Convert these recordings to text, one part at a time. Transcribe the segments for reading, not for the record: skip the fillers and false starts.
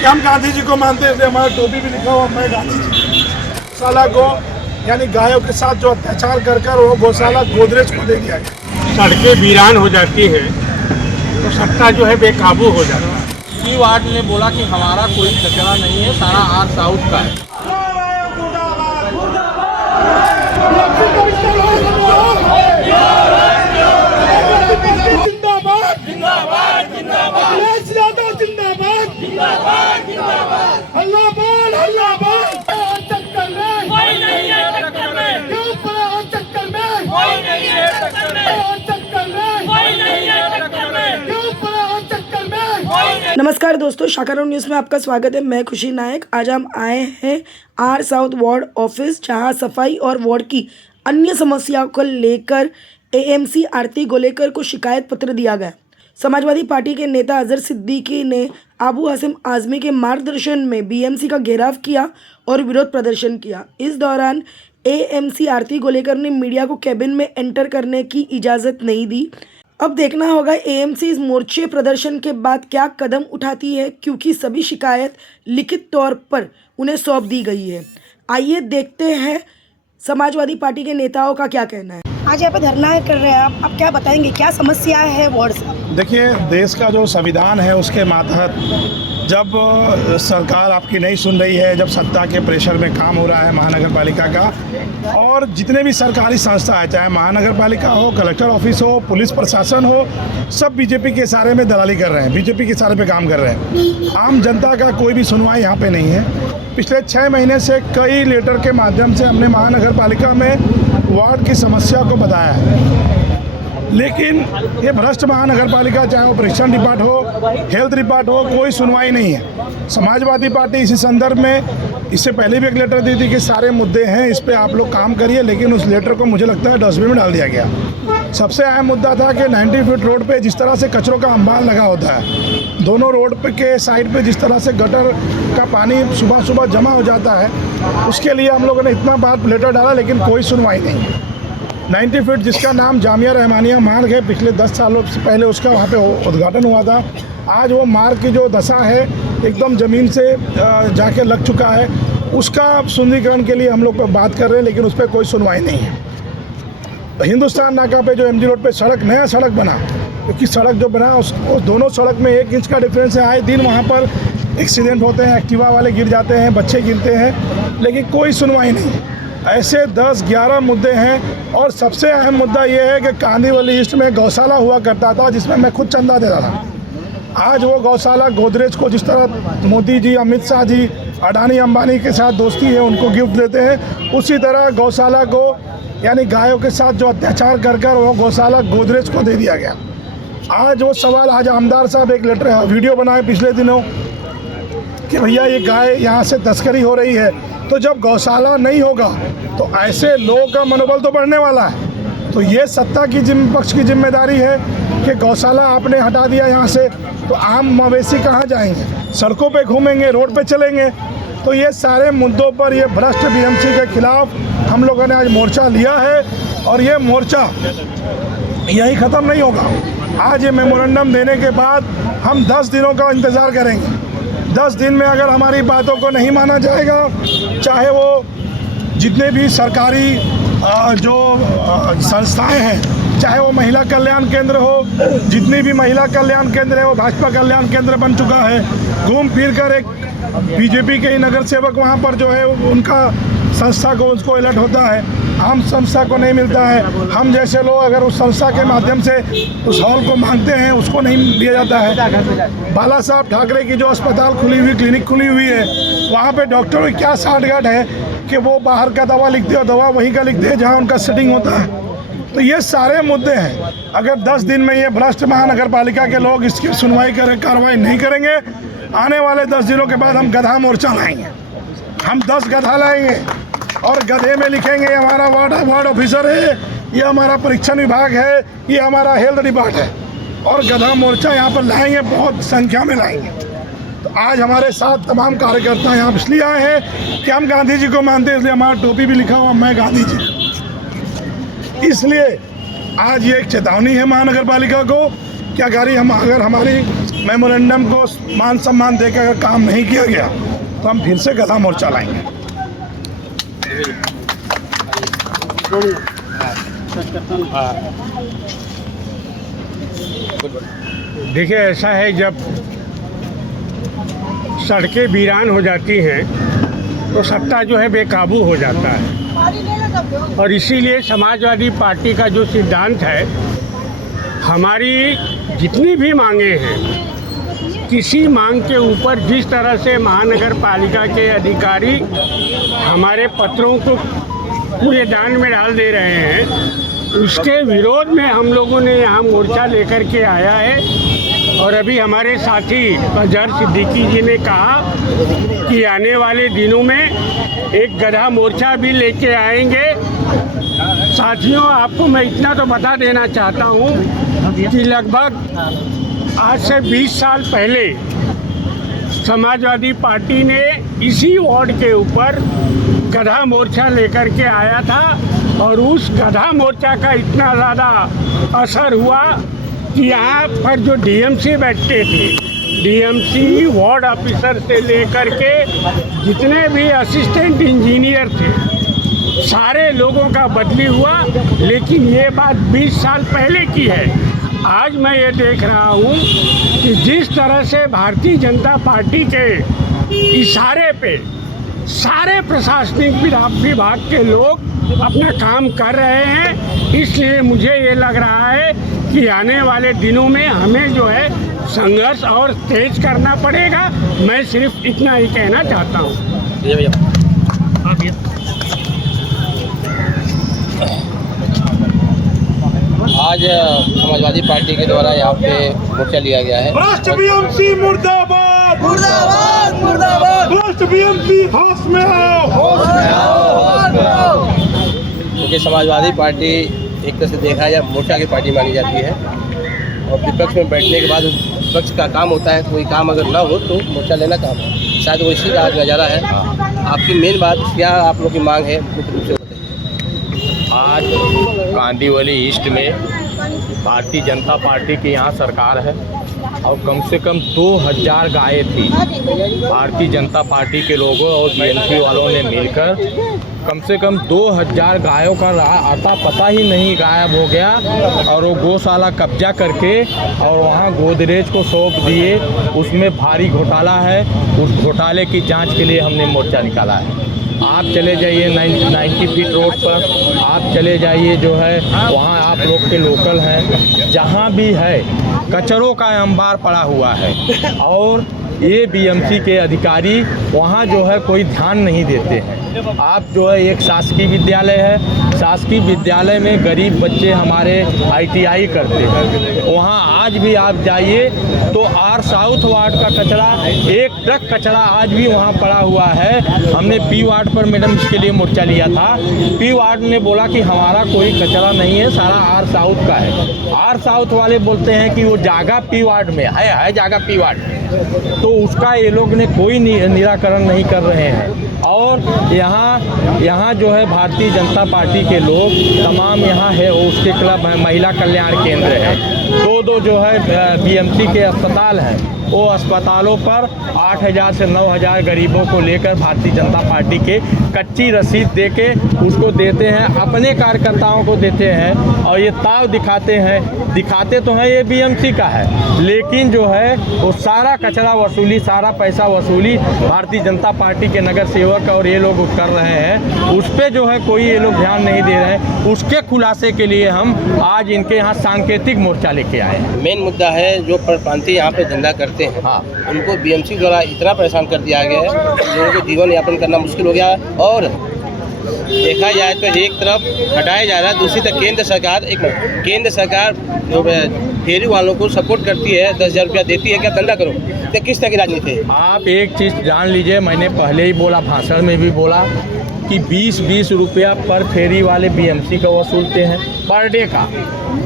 कि हम गांधी जी को मानते हैं, इसलिए हमारा टोपी भी लिखा हुआ मैं गांधी जी। गौशाला को यानी गायों के साथ जो अत्याचार कर वो गौशाला गोदरेज को दे दिया गया। सड़कें वीरान हो जाती है तो सत्ता जो है बेकाबू हो जाता है। ई वार्ड ने बोला कि हमारा कोई कचरा नहीं है, सारा आर साउथ का है। जिंदाबाद जिंदाबाद जिंदाबाद जिंदाबाद जिंदाबाद जिंदाबाद हल्ला बोल चक्कर में कोई नहीं है, चक्कर में क्यों पड़ा चक्कर में कोई नहीं है, चक्कर में चक्कर में कोई नहीं है, चक्कर में क्यों पड़ा चक्कर में कोई नहीं। नमस्कार दोस्तों, शाकारों न्यूज़ में आपका स्वागत है। मैं खुशी नायक। आज हम आए हैं आर साउथ वार्ड ऑफिस, जहां सफाई और वार्ड की अन्य समस्याओं को लेकर एएमसी आरती गोलेकर को शिकायत पत्र दिया गया। समाजवादी पार्टी के नेता अजहर सिद्दीकी ने अबू हासिम आजमी के मार्गदर्शन में बीएमसी का घेराव किया और विरोध प्रदर्शन किया। इस दौरान एएमसी आरती गोलेकर ने मीडिया को कैबिन में एंटर करने की इजाज़त नहीं दी। अब देखना होगा एएमसी इस मोर्चे प्रदर्शन के बाद क्या कदम उठाती है, क्योंकि सभी शिकायत लिखित तौर पर उन्हें सौंप दी गई है। आइए देखते हैं समाजवादी पार्टी के नेताओं का क्या कहना है। आज यहाँ पे धरना कर रहे हैं आप क्या बताएंगे, क्या समस्या है वार्ड से? देखिए, देश का जो संविधान है उसके मातहत जब सरकार आपकी नहीं सुन रही है, जब सत्ता के प्रेशर में काम हो रहा है महानगर पालिका का, और जितने भी सरकारी संस्था है, चाहे महानगर पालिका हो, कलेक्टर ऑफिस हो, पुलिस प्रशासन हो, सब बीजेपी के इशारे में दलाली कर रहे हैं, बीजेपी के इशारे पे काम कर रहे हैं। आम जनता का कोई भी सुनवाई यहाँ पे नहीं है। पिछले 6 महीने से कई लेटर के माध्यम से हमने महानगर पालिका में वार्ड की समस्या को बताया है, लेकिन ये भ्रष्ट महानगर पालिका, चाहे वो परीक्षण डिपार्ट हो, हेल्थ डिपार्ट हो, कोई सुनवाई नहीं है। समाजवादी पार्टी इसी संदर्भ में इससे पहले भी एक लेटर दी थी कि सारे मुद्दे हैं, इस पे आप लोग काम करिए, लेकिन उस लेटर को मुझे लगता है डस्टबिन में डाल दिया गया। सबसे अहम मुद्दा था कि 90 फीट रोड पे जिस तरह से कचरों का अंबार लगा होता है, दोनों रोड पे के साइड पे जिस तरह से गटर का पानी सुबह सुबह जमा हो जाता है, उसके लिए हम लोगों ने इतना बार लेटर डाला, लेकिन कोई सुनवाई नहीं है। 90 फीट जिसका नाम जामिया रहमानिया मार्ग है, पिछले 10 सालों से पहले उसका वहाँ पे उद्घाटन हुआ था। आज वो मार्ग की जो दशा है एकदम ज़मीन से जाके लग चुका है, उसका सुंदरीकरण के लिए हम लोग बात कर रहे हैं, लेकिन उस पर कोई सुनवाई नहीं है। हिंदुस्तान नाका पे जो एमजी रोड पे नया सड़क बना, क्योंकि सड़क जो बना उस दोनों सड़क में 1 इंच का डिफरेंस है। आए दिन वहाँ पर एक्सीडेंट होते हैं, एक्टिवा वाले गिर जाते हैं, बच्चे गिरते हैं, लेकिन कोई सुनवाई नहीं है। ऐसे 10-11 मुद्दे हैं, और सबसे अहम मुद्दा ये है कि कांदीवली ईस्ट में गौशाला हुआ करता था, जिसमें मैं खुद चंदा देता था। आज वो गौशाला गोदरेज को, जिस तरह मोदी जी, अमित शाह जी, अडानी अंबानी के साथ दोस्ती है, उनको गिफ्ट देते हैं, उसी तरह गौशाला को यानी गायों के साथ जो अत्याचार कर वो गौशाला गोदरेज को दे दिया गया। आज वो सवाल, आज आमदार साहब एक लेटर वीडियो बनाए पिछले दिनों कि भैया ये गाय यहाँ से तस्करी हो रही है, तो जब गौशाला नहीं होगा तो ऐसे लोगों का मनोबल तो बढ़ने वाला है। तो ये सत्ता की पक्ष की जिम्मेदारी है कि गौशाला आपने हटा दिया यहाँ से, तो आम मवेशी कहाँ जाएंगे? सड़कों पे घूमेंगे, रोड पे चलेंगे। तो ये सारे मुद्दों पर ये भ्रष्ट बीएमसी के खिलाफ हम लोगों ने आज मोर्चा लिया है, और ये मोर्चा यही ख़त्म नहीं होगा। आज ये मेमोरेंडम देने के बाद हम 10 दिनों का इंतज़ार करेंगे। 10 दिन में अगर हमारी बातों को नहीं माना जाएगा, चाहे वो जितने भी सरकारी जो संस्थाएं हैं, चाहे वो महिला कल्याण केंद्र हो, जितनी भी महिला कल्याण केंद्र है वो भाजपा कल्याण केंद्र बन चुका है। घूम फिर कर एक बीजेपी के ही नगर सेवक वहाँ पर जो है उनका संस्था को उसको अलर्ट होता है, आम संस्था को नहीं मिलता है। हम जैसे लोग अगर उस संस्था के माध्यम से उस हॉल को मांगते हैं, उसको नहीं दिया जाता है। बाला साहब ठाकरे की जो अस्पताल खुली हुई, क्लिनिक खुली हुई है, वहाँ पे डॉक्टरों की क्या साठगांठ है कि वो बाहर का दवा लिखते और दवा वहीं का लिखते हैं जहाँ उनका सेटिंग होता है। तो ये सारे मुद्दे हैं। अगर 10 दिन में ये भ्रष्ट महानगर पालिका के लोग इसकी सुनवाई कार्रवाई नहीं करेंगे, आने वाले 10 दिनों के बाद हम गधा मोर्चा लाएंगे। हम 10 गधा लाएंगे और गधे में लिखेंगे ये हमारा वार्ड ऑफिसर है, ये हमारा परीक्षण विभाग है, ये हमारा हेल्थ डिपार्ट है, और गधा मोर्चा यहाँ पर लाएंगे, बहुत संख्या में लाएंगे। तो आज हमारे साथ तमाम कार्यकर्ता यहाँ इसलिए आए हैं कि हम गांधी जी को मानते हैं, इसलिए हमारा टोपी भी लिखा हुआ मैं गांधी जी। इसलिए आज ये एक चेतावनी है महानगर पालिका को कि अगर हमारी मेमोरेंडम को मान सम्मान देकर अगर काम नहीं किया गया तो हम फिर से गधा मोर्चा लाएंगे। देखिए, ऐसा है, जब सड़कें वीरान हो जाती हैं तो सत्ता जो है बेकाबू हो जाता है। और इसीलिए समाजवादी पार्टी का जो सिद्धांत है, हमारी जितनी भी मांगे हैं, किसी मांग के ऊपर जिस तरह से महानगर पालिका के अधिकारी हमारे पत्रों को कूड़ेदान में डाल दे रहे हैं, उसके विरोध में हम लोगों ने यहाँ मोर्चा लेकर के आया है। और अभी हमारे साथी अजहर सिद्दीकी जी ने कहा कि आने वाले दिनों में एक गधा मोर्चा भी लेके आएंगे। साथियों, आपको मैं इतना तो बता देना चाहता हूँ कि लगभग आज से 20 साल पहले समाजवादी पार्टी ने इसी वार्ड के ऊपर गधा मोर्चा लेकर के आया था और उस गधा मोर्चा का इतना ज़्यादा असर हुआ कि यहाँ पर जो डीएमसी बैठते थे, डीएमसी वार्ड ऑफिसर से लेकर के जितने भी असिस्टेंट इंजीनियर थे, सारे लोगों का बदली हुआ। लेकिन ये बात 20 साल पहले की है। आज मैं ये देख रहा हूँ कि जिस तरह से भारतीय जनता पार्टी के इशारे पे सारे प्रशासनिक विभाग के लोग अपना काम कर रहे हैं, इसलिए मुझे ये लग रहा है कि आने वाले दिनों में हमें जो है संघर्ष और तेज करना पड़ेगा। मैं सिर्फ इतना ही कहना चाहता हूँ। आज समाजवादी पार्टी के द्वारा यहाँ पे मोर्चा लिया गया है। भ्रष्ट बीएमसी मुर्दाबाद, मुर्दाबाद, मुर्दाबाद। भ्रष्ट बीएमसी होश में आओ, होश में आओ। क्योंकि समाजवादी पार्टी एक तरह से देखा जाए मोर्चा की पार्टी मानी जाती है और विपक्ष में बैठने के बाद विपक्ष का काम होता है, कोई काम अगर ना हो तो मोर्चा लेना काम है। शायद वो इसी का आज नज़ारा है। आपकी मेन बात क्या आप लोग की मांग है, मुख्य रूप से बताइए। आज कांदीवली ईस्ट में भारतीय जनता पार्टी की यहाँ सरकार है और कम से कम 2000 गायें थी। भारतीय जनता पार्टी के लोगों और बीएमसी वालों ने मिलकर कम से कम 2000 गायों का आता पता ही नहीं गायब हो गया और वो गौशाला कब्जा करके और वहाँ गोदरेज को सौंप दिए। उसमें भारी घोटाला है। उस घोटाले की जांच के लिए हमने मोर्चा निकाला है। आप चले जाइए 90 फीट रोड पर, आप चले जाइए जो है वहाँ आप लोग के लोकल हैं, जहाँ भी है कचरों का अंबार पड़ा हुआ है और ये बीएमसी के अधिकारी वहाँ जो है कोई ध्यान नहीं देते हैं। आप जो है एक शासकीय विद्यालय है, शासकीय विद्यालय में गरीब बच्चे हमारे आईटीआई करते हैं, वहाँ आज भी आप जाइए तो आर साउथ वार्ड का कचरा, एक ट्रक कचरा आज भी वहाँ पड़ा हुआ है। हमने पी वार्ड पर मैडम इसके लिए मोर्चा लिया था। पी वार्ड ने बोला कि हमारा कोई कचरा नहीं है, सारा आर साउथ का है। आर साउथ वाले बोलते हैं कि वो जागा पी वार्ड में है जागा पी वार्ड में, तो उसका ये लोग ने कोई निराकरण नहीं कर रहे हैं। और यहाँ जो है भारतीय जनता पार्टी के लोग तमाम यहाँ है, उसके क्लब हैं, महिला कल्याण केंद्र है, दो जो है बीएमसी के अस्पताल हैं, वो अस्पतालों पर 8000 से 9000 गरीबों को लेकर भारतीय जनता पार्टी के कच्ची रसीद देके उसको देते हैं, अपने कार्यकर्ताओं को देते हैं और ये ताव दिखाते तो हैं ये बीएमसी का है, लेकिन जो है वो सारा कचरा वसूली, सारा पैसा वसूली भारतीय जनता पार्टी के नगर सेवक और ये लोग कर रहे हैं। उस पर जो है कोई ये लोग ध्यान नहीं दे रहे हैं। उसके खुलासे के लिए हम आज इनके यहाँ सांकेतिक मोर्चा लेके आए हैं। मेन मुद्दा है जो परप्रांतीय यहाँ पे धंधा करते हैं, हाँ, उनको बीएमसी द्वारा इतना परेशान कर दिया गया है, लोगों को जीवन यापन करना मुश्किल हो गया है। और देखा जाए तो एक तरफ हटाया जा रहा है, दूसरी तरफ केंद्र सरकार जो फेरी वालों को सपोर्ट करती है, 10,000 रुपया देती है, क्या धंधा करो, तो किस तरह की राजनीति है? आप एक चीज़ जान लीजिए, मैंने पहले ही बोला, भाषण में भी बोला कि 20-20 रुपया पर फेरी वाले बीएमसी का वसूलते हैं, पर डे का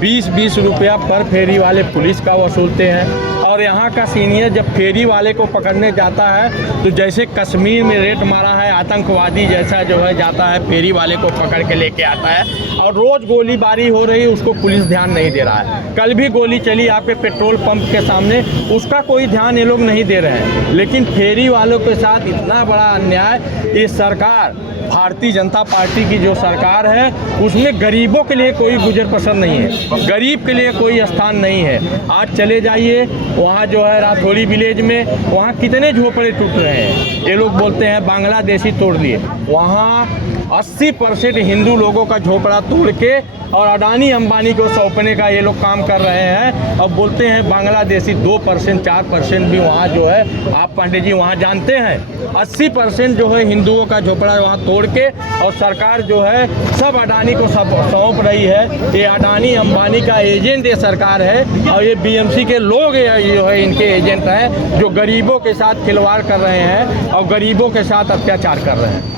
20-20 रुपया पर फेरी वाले पुलिस का वसूलते हैं और यहाँ का सीनियर जब फेरी वाले को पकड़ने जाता है तो जैसे कश्मीर में रेड मारा है आतंकवादी जैसा जो है जाता है फेरी वाले को पकड़ के लेके आता है और रोज़ गोलीबारी हो रही है, उसको पुलिस ध्यान नहीं दे रहा है। कल भी गोली चली आपके पेट्रोल पंप के सामने, उसका कोई ध्यान ये लोग नहीं दे रहे हैं। लेकिन फेरी वालों के साथ इतना बड़ा अन्याय, ये सरकार भारतीय जनता पार्टी की जो सरकार है उसमें गरीबों के लिए कोई गुजर पसंद नहीं है, गरीब के लिए कोई स्थान नहीं है। आज चले जाइए वहाँ जो है राथोड़ी विलेज में, वहाँ कितने झोपड़े टूट रहे हैं। ये लोग बोलते हैं बांग्लादेशी तोड़ दिए, वहाँ 80% हिंदू लोगों का झोपड़ा तोड़ के और अडानी अंबानी को सौंपने का ये लोग काम कर रहे हैं। अब बोलते हैं बांग्लादेशी 2% 4% भी वहाँ जो है, आप पांडे जी वहाँ जानते हैं 80% जो है हिंदुओं का झोपड़ा वहाँ तोड़ के और सरकार जो है सब अडानी को सब सौंप रही है। ये अडानी अंबानी का एजेंट ये सरकार है और ये बीएमसी के लोग जो है इनके एजेंट हैं जो गरीबों के साथ खिलवाड़ कर रहे हैं और गरीबों के साथ अत्याचार कर रहे हैं।